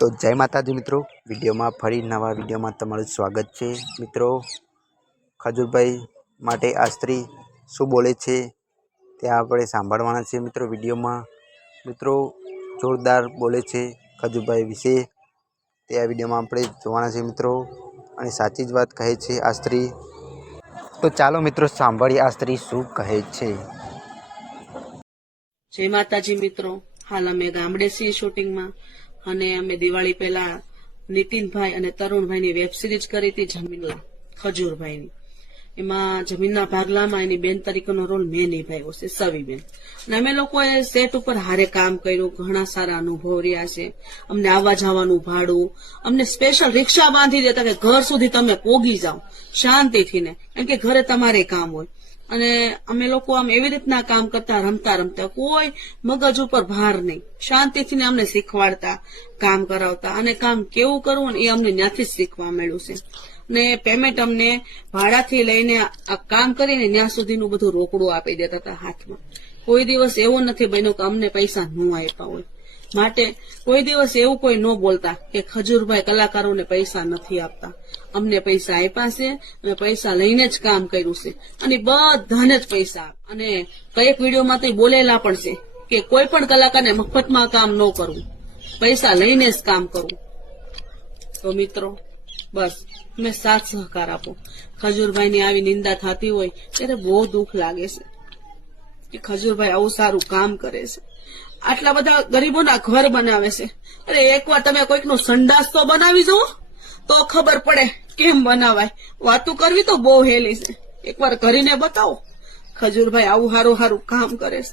तो जय माताजी मित्रों, विडियो में फरी नवा विडियो में तमारुं स्वागत है। मित्रों, खजूरभाई माटे आ स्त्री शू बोले छे ते आपणे सांभळवाना छे। मित्रों, विडियो में मित्रों जोरदार बोले छे खजूरभाई विषे, ते आ विडियो में आपणे जोवाना छे मित्रों, अने साची ज वात कहे छे आ स्त्री। तो चालो मित्रों सांभळीए आ स्त्री शू कहे छे। जय माताजी मित्रों, हाल अमे गामडे छी शूटिंग में अने अमे दिवाળી पहेला नितिनभाई अने तरुणभाई वेब सीरीज करी थी जमीनला खजूरभाई नी। एमां जमीनना भागलामां एनी बेन तरीकेनो रोल मैं निभाव्यो छे, सवीबेन। अने अमे लोकोए सेट उपर हारे काम कर्युं, घणा सारा अनुभव रह्या छे। अमने आववा जवानुं भाडुं, अमने स्पेशल रिक्शा बांधी देता के घर सुधी तमे पोगी जाओ शांतिथी ने, केम के घरे तमारे काम होय। अने अमे लोको आम एवी रीतना काम करता, रमता रमता, कोई मगज उपर भार नहीं, शांतिथी ने अमने शीखवाडता, काम करावता अने काम केवुं करवुं ए अमने न्याथी ज शीखवा मळ्युं छे। ने पेमेंट अमने भाड़ाथी लईने आ काम करीने न्या सुधीनुं बधुं रोकड़ुं आपी देता हता हाथमां। कोई दिवस एवो नथी बन्यो के अमने पैसा न आप्या होय। माटे कोई दिवस एवुं कोई न बोलता के खजूरभाई कलाकारोने पैसा नथी आपता। अमने पैसा आप्या छे अने पैसा लईने ज काम कर्युं छे अने बधाने ज पैसा अने कईक विडियोमां तो बोलेला पण छे के कोई पण कलाकारने मफतमां काम न करवुं, पैसा लईने ज काम करवुं। तो मित्रों बस તમે સાથ સહકાર આપો। ખજૂરભાઈની આવી નિંદા થતી હોય ત્યારે બહુ દુઃખ લાગે છે કે ખજૂરભાઈ આવું સારું કામ કરે છે, આટલા બધા ગરીબોના ઘર બનાવે છે। અરે એકવાર તમે કોઈકનો સંડાસ તો બનાવી જુઓ તો ખબર પડે કેમ બનાવાય। વાતું કરવી તો બહુ હેલી છે, એકવાર કરીને બતાવો। ખજૂરભાઈ આવું હારું હારું કામ કરે છે।